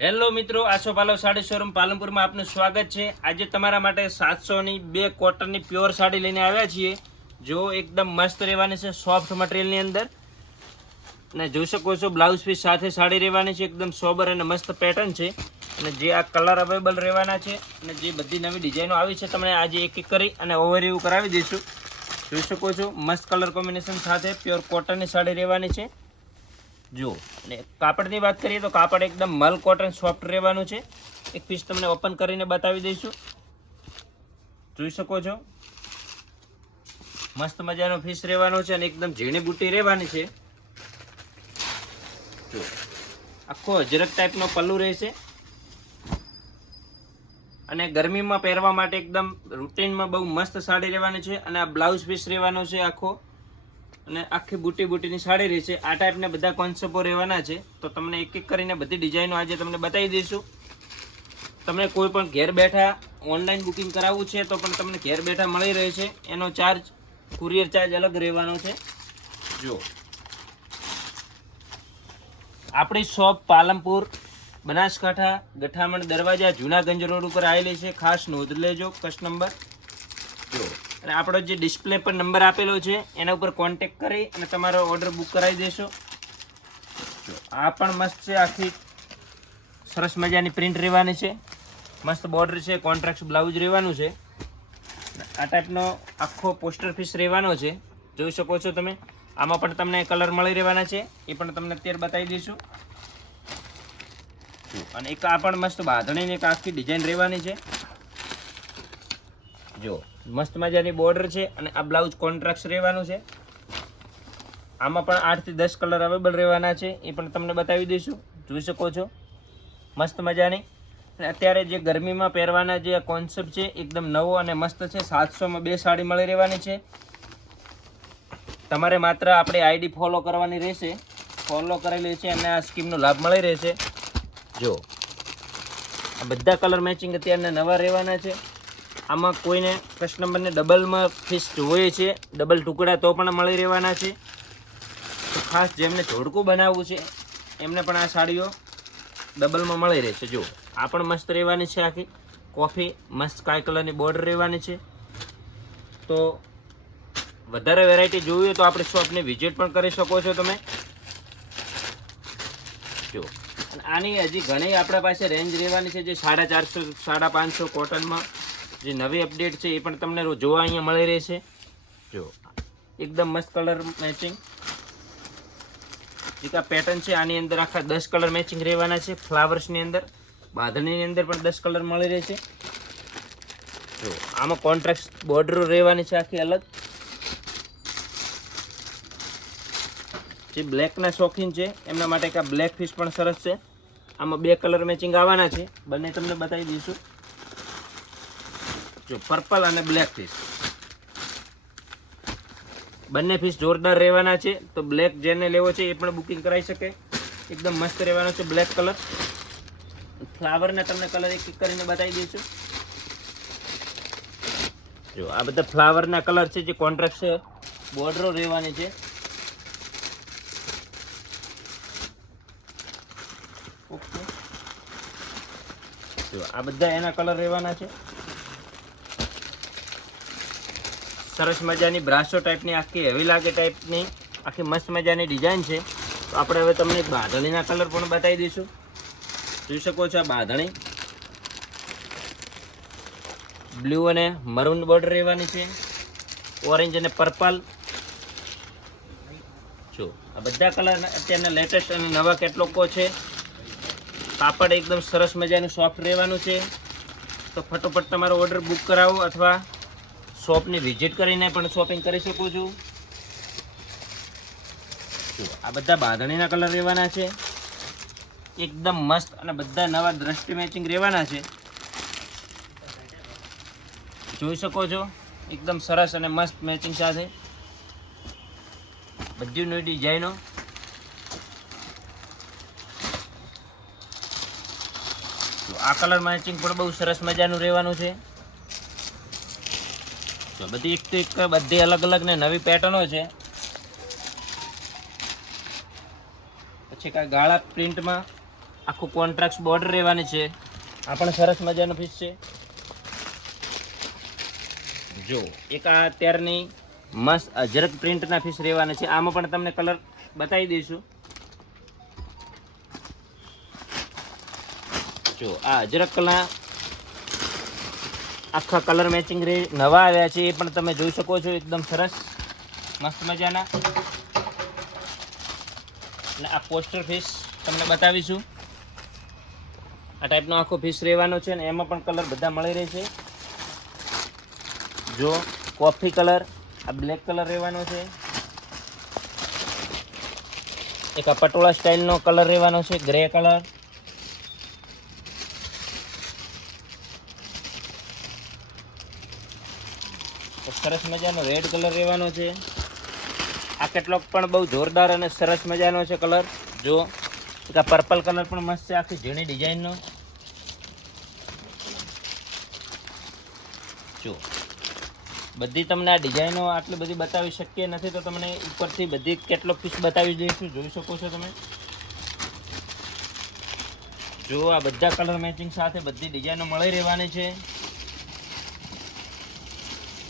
Hello મિત્રો, આશો પાલવ sari showroom પાલનપુરમાં આપનું સ્વાગત છે। આજે તમારા માટે 700 ની બે કોટનની પ્યોર સાડી લઈને આવ્યા છીએ। જો એકદમ મસ્ત રહેવાની છે, સોફ્ટ મટીરિયલની અંદર અને જોઈ શકો છો બ્લાઉઝ પીસ સાથે સાડી રહેવાની છે। એકદમ સોબર અને મસ્ત પેટર્ન છે અને જે આ કલર અવેલેબલ રહેવાના છે અને જે બધી નવી ડિઝાઇનો આવી છે તમને આજે એક એક કરી અને ઓવરવ્યૂ કરાવી દઈશું। જોઈ શકો છો મસ્ત કલર કોમ્બિનેશન સાથે પ્યોર કોટનની સાડી રહેવાની છે। જો અને કાપડની વાત કરીએ તો કાપડ એકદમ મલ કોટન સોફ્ટ રહેવાનું છે। એક પીસ તમને ઓપન કરીને બતાવી દઈશું। જોઈ શકો છો મસ્ત મજાનો પીસ રહેવાનો છે અને એકદમ ઝીણી બુટ્ટી રહેવાની છે। જો આખો અજરક ટાઈપનો પલ્લુ રહેશે અને ગરમીમાં પહેરવા માટે એકદમ રૂટીનમાં બહુ મસ્ત સાડી રહેવાની છે અને આ બ્લાઉઝ પીસ રહેવાનો છે આખો અને આખી બુટીની સાડી રહેશે। આ ટાઈપના બધા કોન્સેપ્ટો રહેવાના છે તો તમને એક એક કરીને બધી ડિઝાઇનો આજે તમને બતાવી દઈશું। તમને કોઈ પણ ઘેર બેઠા ઓનલાઈન બુકિંગ કરાવવું છે તો પણ તમને ઘેર બેઠા મળી રહે છે। એનો ચાર્જ કુરિયર ચાર્જ અલગ રહેવાનો છે। જો આપણી શોપ પાલનપુર બનાસકાંઠા ગઠામણ દરવાજા જૂનાગંજ રોડ ઉપર આવેલી છે। ખાસ નોંધ લેજો કસ્ટ નંબર। જો અને આપણો જે ડિસ્પ્લે પર નંબર આપેલો છે એના ઉપર કોન્ટેક્ટ કરી અને તમારો ઓર્ડર બુક કરાવી દેશો। આ પણ મસ્ત છે, આખી સરસ મજાની પ્રિન્ટ રહેવાની છે, મસ્ત બોર્ડર છે, કોન્ટ્રાસ્ટ બ્લાઉઝ રહેવાનું છે। આ ટાઈપનો આખો પોસ્ટર પીસ રહેવાનો છે, જોઈ શકો છો તમે। આમાં પણ તમને કલર મળી રહેવાના છે, એ પણ તમને અત્યારે બતાવી દઈશું। અને એક આ પણ મસ્ત બાંધણીની એક આખી ડિઝાઇન રહેવાની છે। જો મસ્ત મજાની બોર્ડર છે અને આ બ્લાઉઝ કોન્ટ્રાસ્ટ રહેવાનું છે। આમાં પણ 8 થી 10 કલર અવેલેબલ રહેવાના છે, એ પણ તમને બતાવી દઈશું। જોઈ શકો છો મસ્ત મજાની અને અત્યારે જે ગરમીમાં પહેરવાના જે કોન્સેપ્ટ છે એકદમ નવો અને મસ્ત છે। 700 માં બે સાડી મળી રહેવાની છે। તમારે માત્ર આપણે આઈડી ફોલો કરવાની રહેશે, ફોલો કરેલી છે અને આ સ્કીમનો લાભ મળી રહેશે। જો આ બધા કલર મેચિંગ અત્યારના નવા રહેવાના છે। આમાં કોઈને કસ્ટમરને ડબલમાં પીસ જોઈએ છે, ડબલ ટુકડા તો પણ મળી રહેવાના છે। તો ખાસ જેમને જોડકું બનાવવું છે એમને પણ આ સાડીઓ ડબલમાં મળી રહેશે। જો આ પણ મસ્ત રહેવાની છે, આખી કોફી મસ્ત સ્કાય કલરની બોર્ડર રહેવાની છે। તો વધારે વેરાયટી જોવી હોય તો આપણી શોપની વિઝિટ પણ કરી શકો છો તમે। જો આની હજી ઘણી આપણા પાસે રેન્જ રહેવાની છે, જે 450 550 કોટનમાં જે નવી અપડેટ છે એ પણ તમને જોવા અહીંયા મળી રહેશે। જો એકદમ મસ્ત કલર મેચિંગ જે આ પેટર્ન છે આની અંદર આખા 10 કલર મેચિંગ રહેવાના છે। ફ્લાવર્સની અંદર બાંધણીની અંદર પણ 10 કલર મળી રહેશે। જો આમાં કોન્ટ્રાસ્ટ બોર્ડર રહેવાની છે આખી અલગ। જે બ્લેકના શોખીન છે એમના માટે એક આ બ્લેક પીસ પણ સરસ છે। આમાં 2 કલર મેચિંગ આવવાના છે, બંને તમને બતાવી દઈશું। જો પર્પલ અને બ્લેક પીસ બંને પીસ જોરદાર રહેવાના છે। તો બ્લેક જેને લેવો છે એ પણ બુકિંગ કરાવી શકે। એકદમ મસ્ત રહેવાનો છે બ્લેક કલર। ફ્લાવરના તમને કલર એક એક કરીને બતાવી દઈશું। જો આ બધા ફ્લાવરના કલર છે, જે કોન્ટ્રાસ્ટ છે, બોર્ડરો રહેવાની છે। ઓકે, જો આ બધા એના કલર રહેવાના છે। સરસ મજાની બ્રાસો ટાઈપની આખી હેવી લાગે ટાઈપની આખી મસ્ત મજાની ડિઝાઇન છે। તો આપણે હવે તમને બાંધણીના કલર પણ બતાવી દઈશું। જોઈ શકો છો આ બાંધણી બ્લુ અને મરૂન બોર્ડર રહેવાની છે, ઓરેન્જ અને પર્પલ। જો આ બધા કલર અત્યારના લેટેસ્ટ અને નવા કેટલોગો છે। કાપડ એકદમ સરસ મજાનું સોફ્ટ રહેવાનું છે। તો ફટોફટ તમારો ઓર્ડર બુક કરાવો અથવા શોપની વિઝિટ કરીને પણ શોપિંગ કરી શકો છો। આ બધા બાંધણીના કલર રહેવાના છે, એકદમ મસ્ત અને બધા નવા દ્રષ્ટિ મેચિંગ રહેવાના છે। જોઈ શકો છો એકદમ સરસ અને મસ્ત મેચિંગ સાથે બધી નવી ડિઝાઇનો। આ કલર મેચિંગ પણ બહુ સરસ મજાનું રહેવાનું છે। તો બધી એક તો એક બધી અલગ અલગ ને નવી પેટર્નો છે। પછી કાંઈ ગાળા પ્રિન્ટમાં આખું કોન્ટ્રાક્ટ બોર્ડર રહેવાની છે. આ પણ સરસ મજાનો પીસ છે. જો એક આ અત્યારની મસ્ત અજરક પ્રિન્ટના પીસ રહેવાના છે. આમાં પણ તમને કલર બતાવી દઈશું. જો આ અજરક કલર આખા કલર મેચિંગ નવા આવ્યા છે, એ પણ તમે જોઈ શકો છો. એકદમ સરસ મસ્ત મજાના. અને આ પોસ્ટર પીસ તમને બતાવીશું. આ ટાઈપનો આખો પીસ રહેવાનો છે ને એમાં પણ કલર બધા મળી રહે છે. જો કોફી કલર, આ બ્લેક કલર રહેવાનો છે. એક આ પટોળા સ્ટાઇલનો કલર રહેવાનો છે, ગ્રે કલર. સરસ મજાનો રેડ કલર રહેવાનો છે. આ કેટલોક પણ બહુ જોરદાર અને સરસ મજાનો છે કલર. જો એક આ પર્પલ કલર પણ મસ્ત છે, આખી ઝીણી ડિઝાઇનનો. જો બધી તમને આ ડિઝાઇનો આટલી બધી બતાવી શકીએ નથી, તો તમને ઉપરથી બધી કેટલોક પીસ બતાવી દઈશું. જોઈ શકો છો તમે. જો આ બધા કલર મેચિંગ સાથે બધી ડિઝાઇનો મળી રહેવાની છે.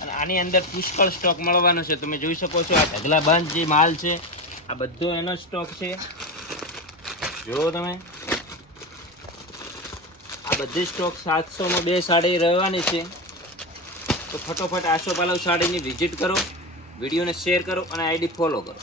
અને આની અંદર પુષ્કળ સ્ટોક મળવાનો છે. તમે જોઈ શકો છો આ ઢગલા બંધ જે માલ છે, આ બધો એનો સ્ટોક છે. જો તમે આ બધી સ્ટોક 700માં 2 સાડી રહેવાની છે. તો ફટોફટ આશો પાલવ સાડીની વિઝિટ કરો, વિડીયોને શેર કરો અને આઈડી ફોલો કરો.